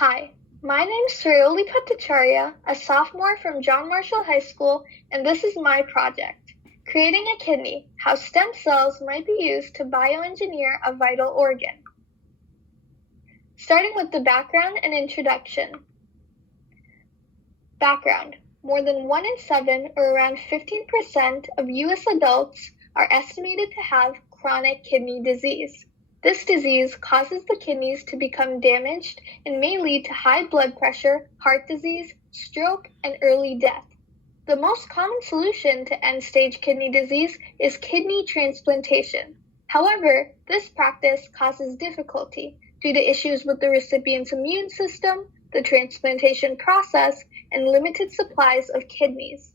Hi, my name is Srioli Bhattacharya, a sophomore from John Marshall High School, and this is my project, Creating a Kidney, How Stem Cells Might Be Used to Bioengineer a Vital Organ. Starting with the background and introduction. Background. More than 1 in 7, or around 15% of U.S. adults are estimated to have chronic kidney disease. This disease causes the kidneys to become damaged and may lead to high blood pressure, heart disease, stroke, and early death. The most common solution to end-stage kidney disease is kidney transplantation. However, this practice causes difficulty due to issues with the recipient's immune system, the transplantation process, and limited supplies of kidneys.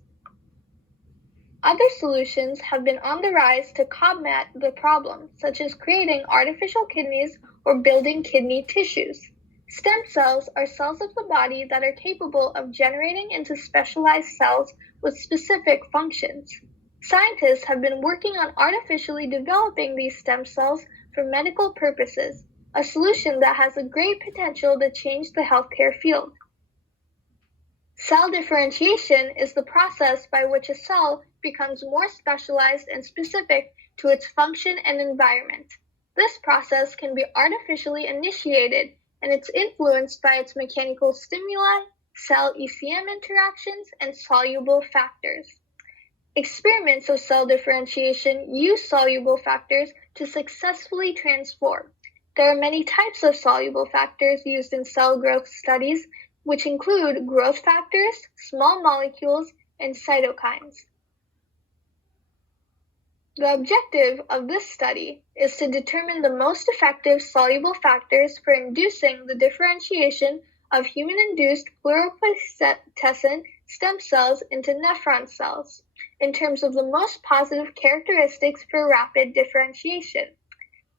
Other solutions have been on the rise to combat the problem, such as creating artificial kidneys or building kidney tissues. Stem cells are cells of the body that are capable of generating into specialized cells with specific functions. Scientists have been working on artificially developing these stem cells for medical purposes, a solution that has a great potential to change the healthcare field. Cell differentiation is the process by which a cell becomes more specialized and specific to its function and environment. This process can be artificially initiated, and it's influenced by its mechanical stimuli, cell ECM interactions, and soluble factors. Experiments of cell differentiation use soluble factors to successfully transform. There are many types of soluble factors used in cell growth studies, which include growth factors, small molecules, and cytokines. The objective of this study is to determine the most effective soluble factors for inducing the differentiation of human-induced pluripotent stem cells into nephron cells, in terms of the most positive characteristics for rapid differentiation.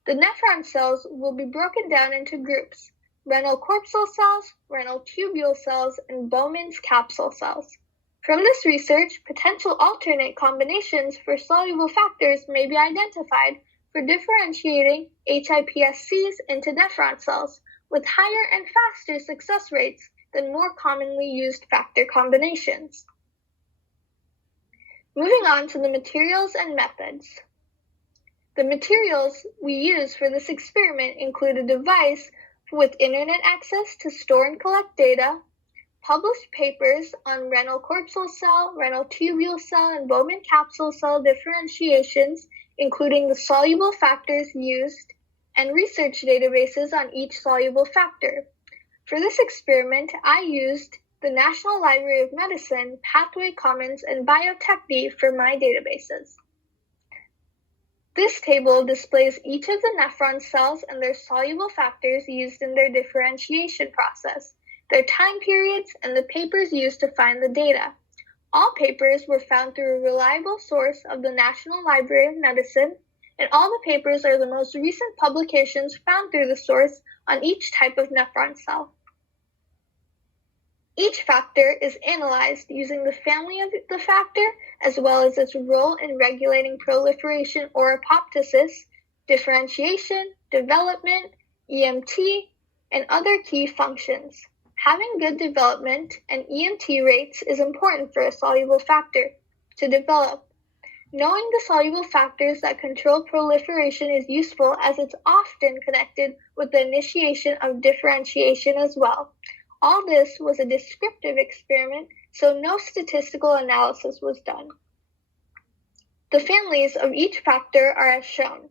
The nephron cells will be broken down into groups: renal corpuscle cells, renal tubule cells, and Bowman's capsule cells. From this research, potential alternate combinations for soluble factors may be identified for differentiating HIPSCs into nephron cells with higher and faster success rates than more commonly used factor combinations. Moving on to the materials and methods. The materials we use for this experiment include a device with internet access to store and collect data, published papers on renal corpuscle cell, renal tubule cell, and Bowman capsule cell differentiations, including the soluble factors used, and research databases on each soluble factor. For this experiment, I used the National Library of Medicine, Pathway Commons, and Biotechne for my databases. This table displays each of the nephron cells and their soluble factors used in their differentiation process, their time periods, and the papers used to find the data. All papers were found through a reliable source of the National Library of Medicine, and all the papers are the most recent publications found through the source on each type of nephron cell. Each factor is analyzed using the family of the factor, as well as its role in regulating proliferation or apoptosis, differentiation, development, EMT, and other key functions. Having good development and EMT rates is important for a soluble factor to develop. Knowing the soluble factors that control proliferation is useful, as it's often connected with the initiation of differentiation as well. All this was a descriptive experiment, so no statistical analysis was done. The families of each factor are as shown.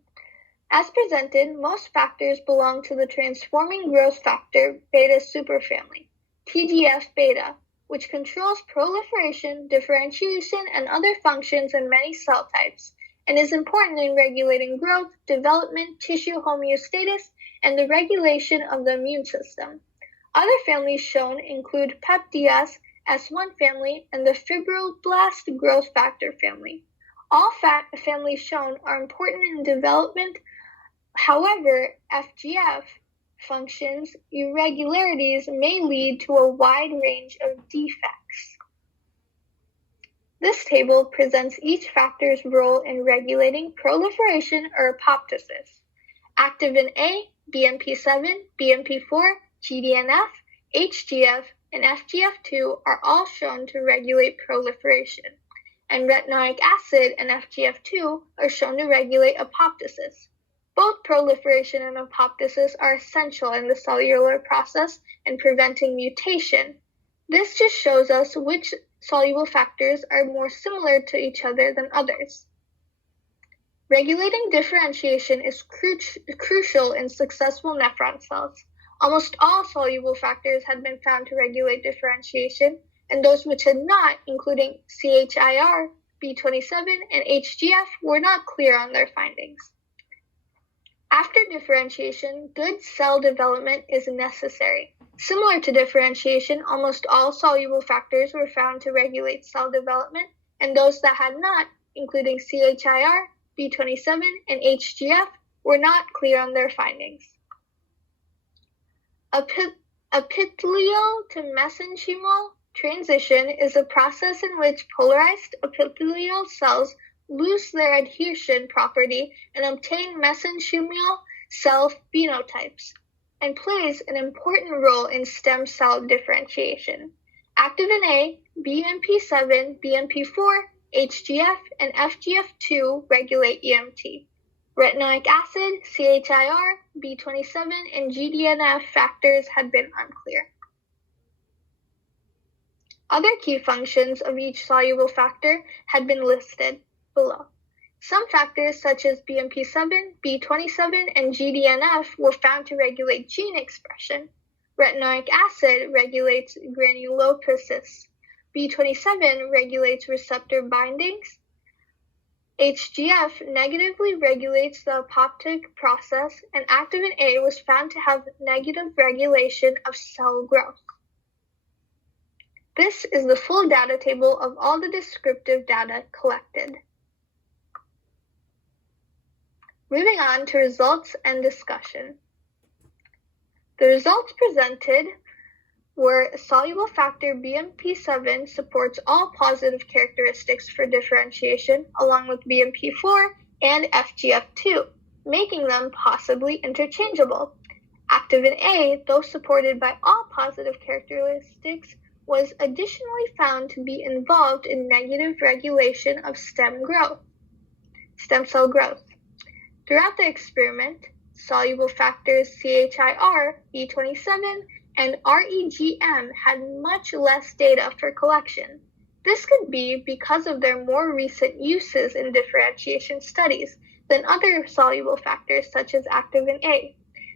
As presented, most factors belong to the transforming growth factor beta superfamily, TGF-beta, which controls proliferation, differentiation, and other functions in many cell types, and is important in regulating growth, development, tissue homeostasis, and the regulation of the immune system. Other families shown include PEPDS, S1 family, and the fibroblast growth factor family. All families shown are important in development. However, FGF functions irregularities may lead to a wide range of defects. This table presents each factor's role in regulating proliferation or apoptosis. Active in A, BMP7, BMP4, GDNF, HGF, and FGF2 are all shown to regulate proliferation, and retinoic acid and FGF2 are shown to regulate apoptosis. Both proliferation and apoptosis are essential in the cellular process and preventing mutation. This just shows us which soluble factors are more similar to each other than others. Regulating differentiation is crucial in successful nephron cells. Almost all soluble factors had been found to regulate differentiation, and those which had not, including CHIR, B27, and HGF, were not clear on their findings. After differentiation, good cell development is necessary. Similar to differentiation, almost all soluble factors were found to regulate cell development, and those that had not, including CHIR, B27, and HGF, were not clear on their findings. Epithelial to mesenchymal transition is a process in which polarized epithelial cells lose their adhesion property and obtain mesenchymal cell phenotypes, and plays an important role in stem cell differentiation. Activin A, BMP7, BMP4, HGF, and FGF2 regulate EMT. Retinoic acid, CHIR, B27, and GDNF factors had been unclear. Other key functions of each soluble factor had been listed below. Some factors such as BMP7, B27, and GDNF were found to regulate gene expression. Retinoic acid regulates granulocytosis. B27 regulates receptor bindings. HGF negatively regulates the apoptic process, and activin A was found to have negative regulation of cell growth. This is the full data table of all the descriptive data collected. Moving on to results and discussion. The results presented were soluble factor BMP7 supports all positive characteristics for differentiation along with BMP4 and FGF2, making them possibly interchangeable. Activin A, though supported by all positive characteristics, was additionally found to be involved in negative regulation of stem cell growth. Throughout the experiment, soluble factors CHIR, B27, and REGM had much less data for collection. This could be because of their more recent uses in differentiation studies than other soluble factors such as activin A.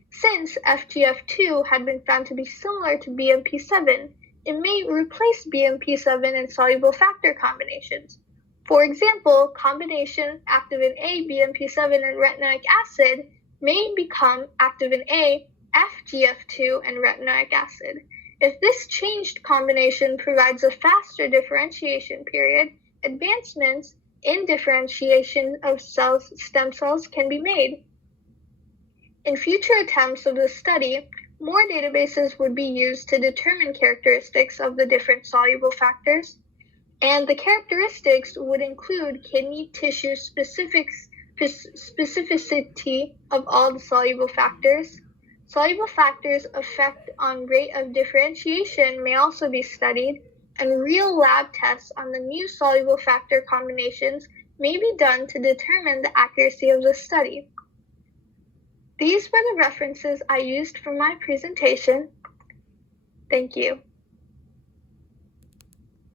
Since FGF2 had been found to be similar to BMP7, it may replace BMP7 in soluble factor combinations. For example, combination activin A, BMP7, and retinoic acid may become activin A, FGF2, and retinoic acid. If this changed combination provides a faster differentiation period, advancements in differentiation of stem cells can be made. In future attempts of the study, more databases would be used to determine characteristics of the different soluble factors, and the characteristics would include kidney tissue specificity of all the soluble factors. Soluble factors' effect on rate of differentiation may also be studied, and real lab tests on the new soluble factor combinations may be done to determine the accuracy of the study. These were the references I used for my presentation. Thank you.